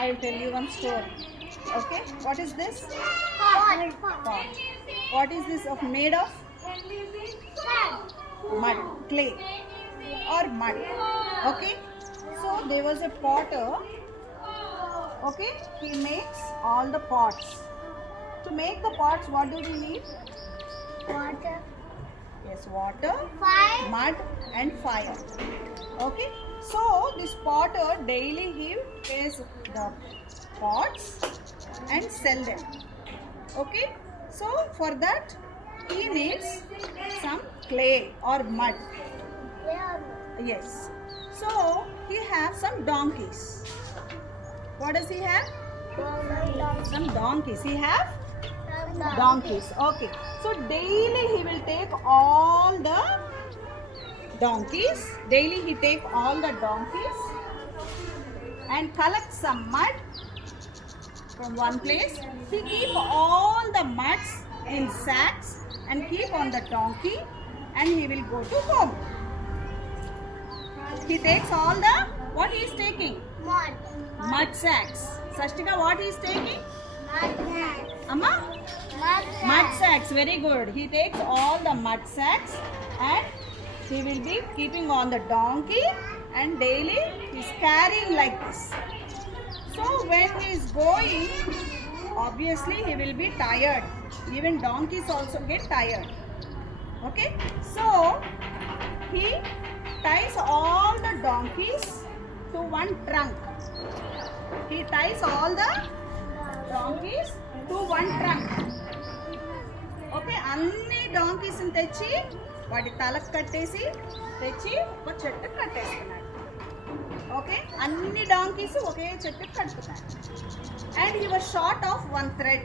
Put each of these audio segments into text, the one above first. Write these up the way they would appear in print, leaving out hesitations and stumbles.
I will tell you one story. Okay, what is this? Pot. Pot. What is this of made of? Mud, clay or mud. Okay, so there was a potter. Okay, he makes all the pots. To make the pots, what do we need? Water. Yes, water, Fire. mud and fire. Okay, so this potter daily he takes the pots and sell them. Okay, so for that he needs some clay or mud. Yes, so he have some donkeys. What does he have? Some donkeys. He have donkeys. Okay, so daily he will take all the donkeys. Daily he take all the donkeys and collect some mud from one place. He keep all the muds in sacks and keep on the donkey, and he will go to home. He takes all the, what he is taking? Mud. Mud sacks. Sashtika, what he is taking? Amma? Mud sacks, very good. He takes all the mud sacks and he will be keeping on the donkey, and daily he is carrying like this. So when he is going, obviously he will be tired. Even donkeys also get tired. Okay, so he ties all the donkeys to one trunk. He ties all the donkeys to one trunk. Okay, అన్ని donkeys ని తెచ్చి వాటి తలకు కట్టేసి తెచ్చి ఒక చెట్టుకు కట్టేస్తున్నాడు. Okay, అన్ని donkeys ఒకే చెట్టుకు కట్టుకున్నాడు. And he was short of one thread.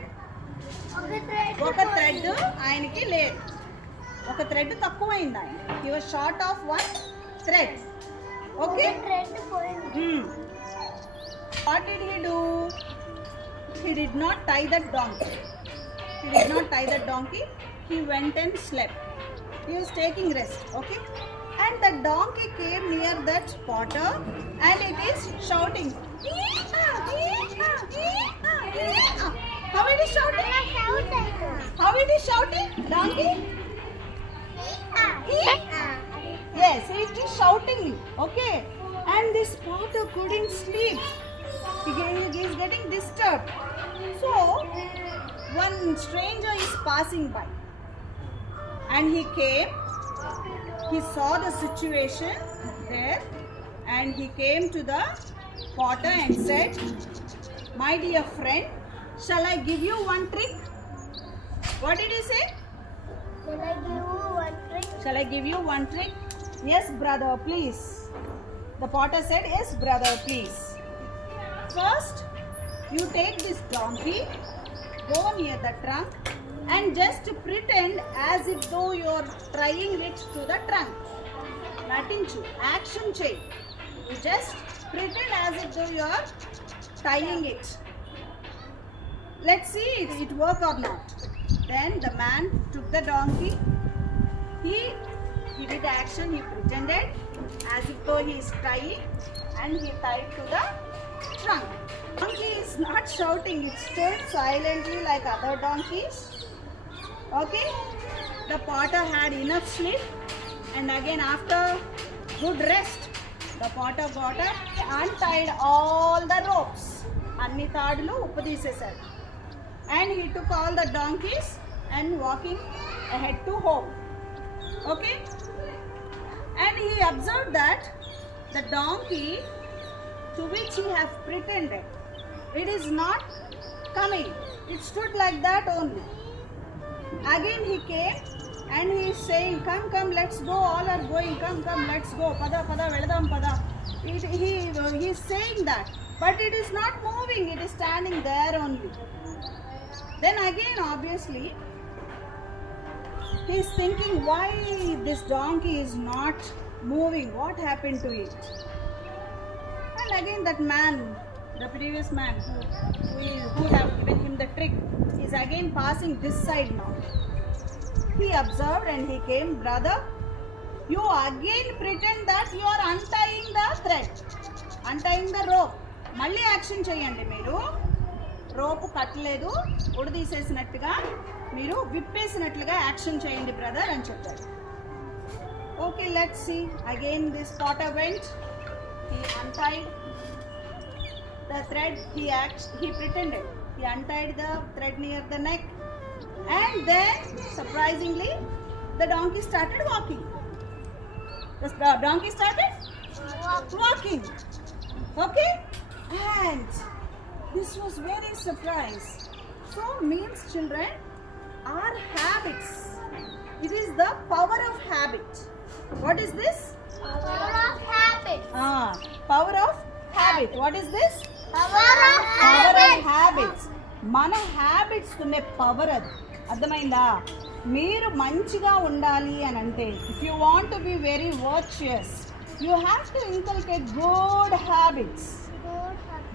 ఒక థ్రెడ్ ఆయనకి లేదు. ఒక థ్రెడ్ తక్కువైంది ఆయన. He was short of one thread. Okay. What did he do? He did not tie that donkey. He did not tie that donkey. He went and slept. He was taking rest. Okay. And the donkey came near that potter and it is shouting. How it is shouting? How it is shouting? Donkey? Yes, it is shouting. Okay. And this potter couldn't sleep. He is getting disturbed. So, one stranger is passing by. And he came. He saw the situation there. And he came to the potter and said, "My dear friend, shall I give you one trick?" What did he say? Shall I give you one trick? Shall I give you one trick? Yes, brother, please. The potter said, "Yes, brother, please. First, you take this donkey, go near the trunk, and just pretend as if though you are tying it to the trunk. Natinchu, action change. You just pretend as if though you are tying it. Let's see if it work or not." Then the man took the donkey. He did action. He pretended as if though he is tying, and he tied to the trunk. Donkey is not shouting. It stood silently like other donkeys. Okay. The potter had enough sleep, and again after good rest, the potter got up, untied all the ropes. Anni taadulu uppu teesesaru. And he took all the donkeys and walking ahead to home. Okay. And he observed that the donkey to which he have pretended, it is not coming. It stood like that only. Again he came and he is saying, come, let's go. All are going. Come, let's go. Pada, veladam, pada. He is saying that. But it is not moving. It is standing there only. Then again, obviously, he is thinking, why this donkey is not moving? What happened to it? And again that man, the previous man who have given him the trick, is again passing this side now. He observed and he came, "Brother, you again pretend that you are untying the thread, untying the rope. మళ్ళీ action చేయండి. మీరు rope కట్టలేదు, ఉడదీసేసినట్టుగా మీరు విప్పేసినట్లుగా action చేయండి brother అని చెప్పాడు. Okay, let's see again. This potter went, he untied the thread, he pretended, he untied the thread near the neck, and then surprisingly the donkey started walking. The donkey started walking. Okay, and this was very surprise. So means children, our habits, it is the power of habit. What is this? Power of habit. Power of habit. What is this? Power of Power of habit. habits. మన habits ఉండే power అది. అర్థమైందా? మీరు మంచిగా ఉండాలి అని అంటే, if you want to be very virtuous, you have to inculcate good habits.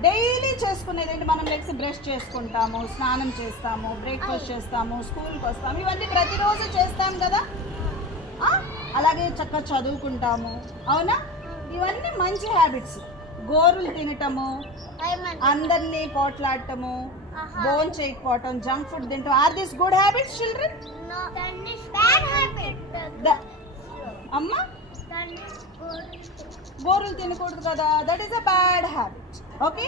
Daily చేసుకునేది ఏంటి? మనం లెగ్స్ బ్రష్ చేసుకుంటాము, స్నానం చేస్తాము, బ్రేక్ఫాస్ట్ చేస్తాము, స్కూల్కి వస్తాము, ఇవన్నీ ప్రతిరోజు చేస్తాం కదా. అలాగే చక్కగా చదువుకుంటాము, అవునా? ఇవన్నీ మంచి హ్యాబిట్స్. గోరులు తినటము, అందరినీ పోట్లాడటము, బోన్ చేయకపోవటం, జంక్ ఫుడ్ తింటాం, are this good habits children? No, that is bad habit. అమ్మా, That is good. గోరులు తినకూడదు కదా, that is a bad habit. Okay,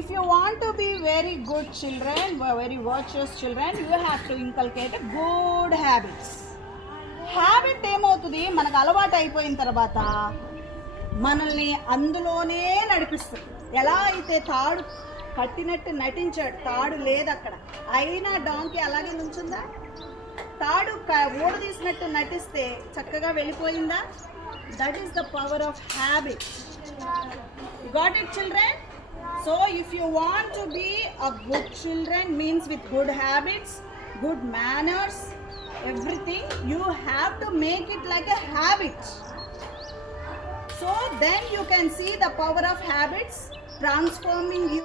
if you want to be very good children, very virtuous children, you have to inculcate good habits. Habit ఏమవుతుంది, మనకు అలవాటు అయిపోయిన తర్వాత మనల్ని అందులోనే నడిపిస్తుంది. ఎలా అయితే తాడు కట్టినట్టు నటించాడు, తాడు లేదు అక్కడ, అయినా డాంకీ అలాగే నుంచుందా? తాడు ఊడదీసినట్టు నటిస్తే చక్కగా వెళ్ళిపోయిందా? That is the power of habit. You got it, children? So if you want to be a good children, means with good habits, good manners, everything, you have to make it like a habit. So then you can see the power of habits transforming you.